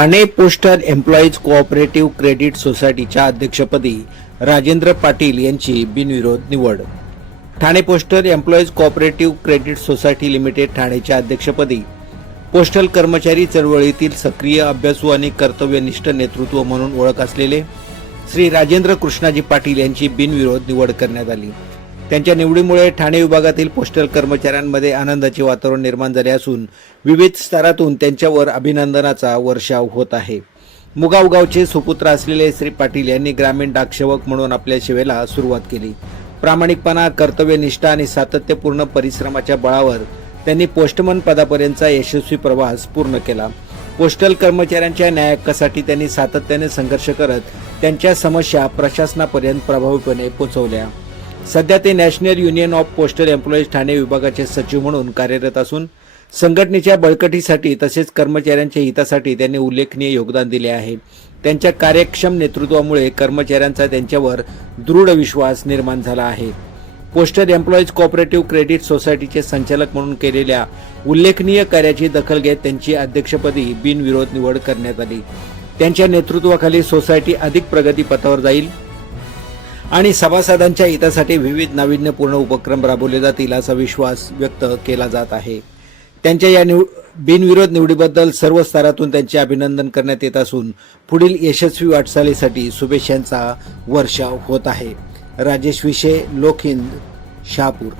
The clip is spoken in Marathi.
Thane postal employees cooperative credit सोसायटीच्या अध्यक्षपदी राजेंद्र पाटील यांची बिनविरोध निवड। Thane postal employees cooperative credit society limited ठाणेच्या अध्यक्षपदी पोस्टल कर्मचारी चळवळीतील सक्रिय, अभ्यासू आणि कर्तव्यनिष्ठ नेतृत्व म्हणून ओळख असलेले श्री राजेंद्र कृष्णाजी पाटील यांची बिनविरोध निवड करण्यात आली। त्यांच्या निवडीमुळे ठाणे विभागातील पोस्टल कर्मचाऱ्यांमध्ये आनंदाचे वातावरण निर्माण झाले असून विविध स्तरातून त्यांच्यावर अभिनंदनाचा वर्षाव होत आहे। मुगाव गावचे सुपुत्र असलेले श्री पाटील यांनी ग्रामीण डाकसेवक म्हणून आपल्या सेवेला सुरुवात केली। प्रामाणिकपणा, कर्तव्यनिष्ठा आणि सातत्यपूर्ण परिश्रमाच्या बळावर त्यांनी पोस्टमन पदापर्यंतचा यशस्वी प्रवास पूर्ण केला। पोस्टल कर्मचाऱ्यांच्या न्याय हक्कासाठी त्यांनी सातत्याने संघर्ष करत त्यांच्या समस्या प्रशासनापर्यंत प्रभावीपणे पोहोचवल्या। सध्या ते national union of postal employees Thane विभागाचे सचिव म्हणून कार्यरत असून संघटनेच्या बळकटीसाठी तसेच कर्मचाऱ्यांच्या हितासाठी त्यांनी उल्लेखनीय योगदान दिले आहे। त्यांच्या कार्यक्षम नेतृत्वामुळे कर्मचाऱ्यांचा त्यांच्यावर दृढ विश्वास निर्माण झाला आहे। पोस्टल एम्प्लॉईज कोऑपरेटिव्ह क्रेडिट सोसायटीचे संचालक म्हणून केलेल्या उल्लेखनीय कार्याची दखल घेत त्यांची अध्यक्षपदी बिनविरोध निवड करण्यात आली। त्यांच्या नेतृत्वाखाली सोसायटी अधिक प्रगतीपथावर जाईल आणि सभासदांच्या हितासाठी विविध नाविन्यपूर्ण उपक्रम राबवले जातील असा विश्वास व्यक्त केला जात आहे। त्यांच्या या बिनविरोध निवडीबद्दल सर्व स्तरातून त्यांचे अभिनंदन करण्यात येत असून पुढील यशस्वी वाटचालीसाठी शुभेच्छांचा वर्षाव होत आहे। राजेश विषे, लोकहिंद, शहापूर।